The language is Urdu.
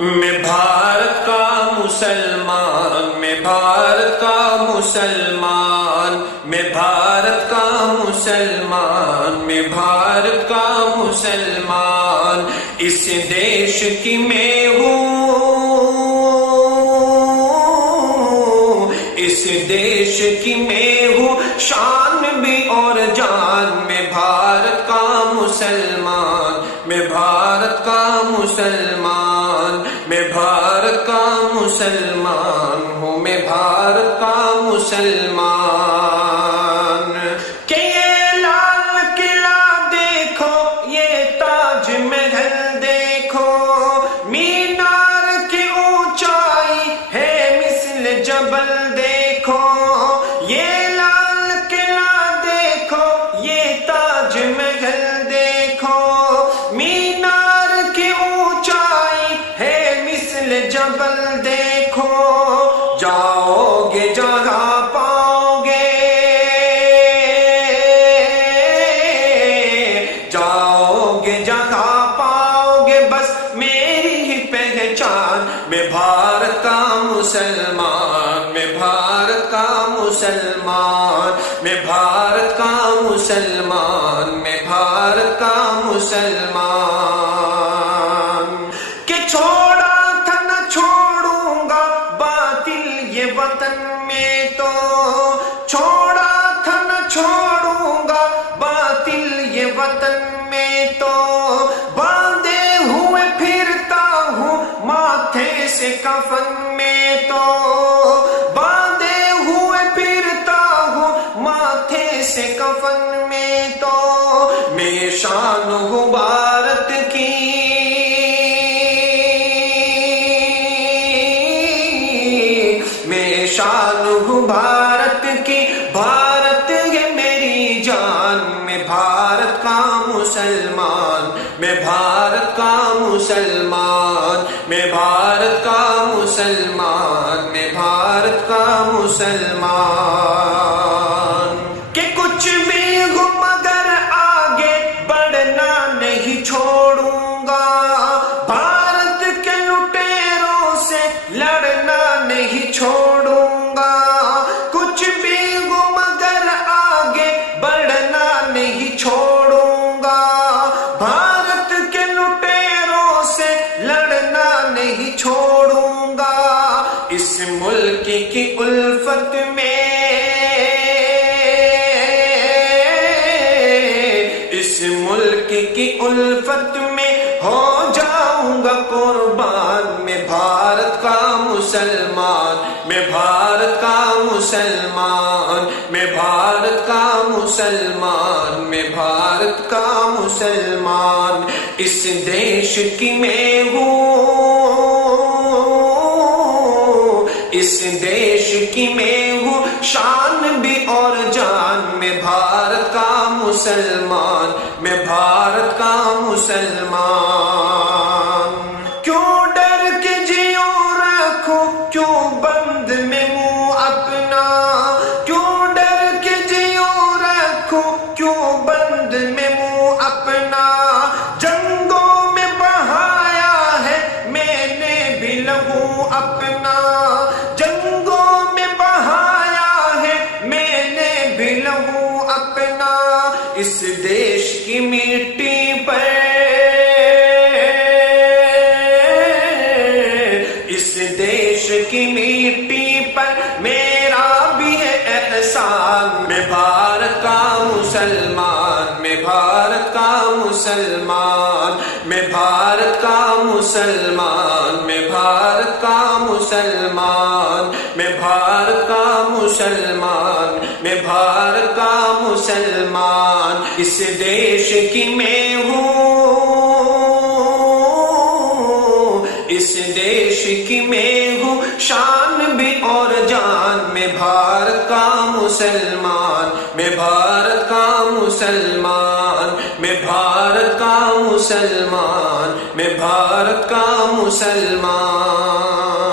میں بھارت کا مسلمان، میں بھارت کا مسلمان، میں بھارت کا مسلمان، میں بھارت کا مسلمان، اس دیش کی میں ہوں، اس دیش کی میں ہوں، شان بھی اور جان، میں بھارت کا مسلمان، میں بھارت کا مسلمان، میں بھارت کا مسلمان ہوں، میں بھارت کا مسلمان۔ کہ یہ لال قلعہ دیکھو، یہ تاج محل دیکھو، مینار کی اونچائی ہے مثل جبل دیکھو، یہ لال قلعہ دیکھو، یہ تاج محل دیکھو، مینار کی اونچائی ہے مثل جبل دیکھو، جاؤ گے جہاں پاؤ گے، جاؤ گے جہاں پاؤ گے بس میری ہی پہچان، میں بھارت کا مسلمان، میں بھارت کا مسلمان، میں بھارت کا مسلمان، میں بھارت کا مسلمان۔ کہ چھوڑا تھا نہ چھوڑوں گا باطل یہ وطن میں تو، چھوڑا تھا نہ چھوڑوں گا باطل یہ وطن میں تو، باندھے ہوئے پھرتا ہوں ماتھے سے کفن میں تو، باندھے ہوئے پھرتا ہوں ماتھے سے کفن میں تو، میں شان ہوں بھارت کی، میں شان ہوں بھارت کی، بھارت ہے میری جان، میں بھارت کا مسلمان، میں بھارت کا مسلمان، میں بھارت کا مسلمان، میں بھارت کا مسلمان۔ کہ کچھ بھی ہو مگر آگے بڑھنا نہیں چھوڑوں گا، بھارت کے لٹیروں سے لڑنا نہیں چھوڑوں گا، کچھ بھی ہو مگر آگے بڑھنا نہیں چھوڑوں گا، بھارت کے لٹیروں سے لڑنا نہیں چھوڑوں گا، اس ملک کی الفت میں، اس ملک کی الفت میں ہو جاؤں گا قربان، میں بھارت کا مسلمان، میں بھارت کا مسلمان، میں بھارت کا مسلمان، میں بھارت کا مسلمان، اس دیش کی میں ہوں، اس دیش کی میں ہوں، شان بھی اور جان، میں بھارت کا مسلمان، میں بھارت کا مسلمان۔ کیوں ڈر کے جیوں رکھوں، کیوں بند میں منہ اپنا، کیوں ڈر کے جیوں رکھوں، کیوں بند میں منہ اپنا، جنگوں میں بہایا ہے میں نے بھی لہو اپنا، جنگوں میں بہایا ہے میں نے بھی لہو اپنا، اس دیش کی مٹی پر، اس دیش کی مٹی پر میرا بھی ہے احسان، میں بھارت کا مسلمان، میں بھارت کا مسلمان، میں بھارت کا مسلمان، میں بھارت کا مسلمان، میں بھارت کا مسلمان، میں بھارت کا مسلمان، اس دیش کی میں ہوں، اس دیش کی میں ہوں، شان بھی اور جان، میں بھارت کا مسلمان، میں بھارت کا مسلمان، میں بھارت کا مسلمان، میں بھارت کا مسلمان۔